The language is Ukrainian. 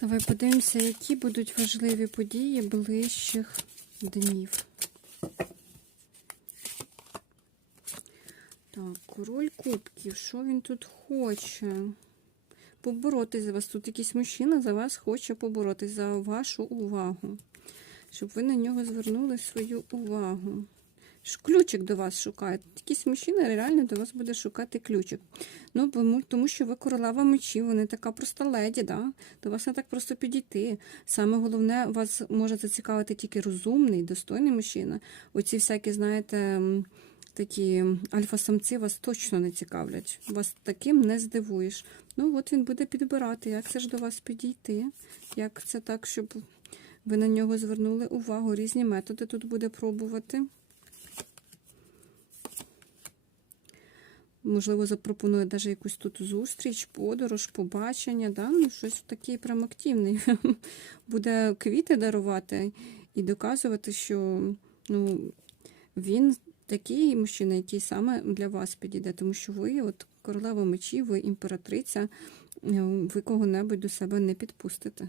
Давай подивимося, які будуть важливі події ближчих днів. Так, король кубків, що він тут хоче? Поборотись за вас. Тут якийсь мужчина за вас хоче поборотись за вашу увагу. Щоб ви на нього звернули свою увагу. Ключик до вас шукає. Якийсь мужчина реально до вас буде шукати ключик. Ну, тому, що ви королева мечів, ви не така проста леді, да? до вас не так просто підійти. Саме головне, вас може зацікавити тільки розумний, достойний мужчина. Оці всякі, знаєте, такі альфа-самці вас точно не цікавлять. Вас таким не здивуєш. Ну, от він буде підбирати, як це ж до вас підійти, як це так, щоб ви на нього звернули увагу. Різні методи тут буде пробувати. Можливо, запропонує навіть якусь тут зустріч, подорож, побачення, да? ну, щось такий прям активний. Буде квіти дарувати і доказувати, що ну, він такий мужчина, який саме для вас підійде, тому що ви, от королева мечів, ви імператриця, е, ви кого-небудь до себе не підпустите.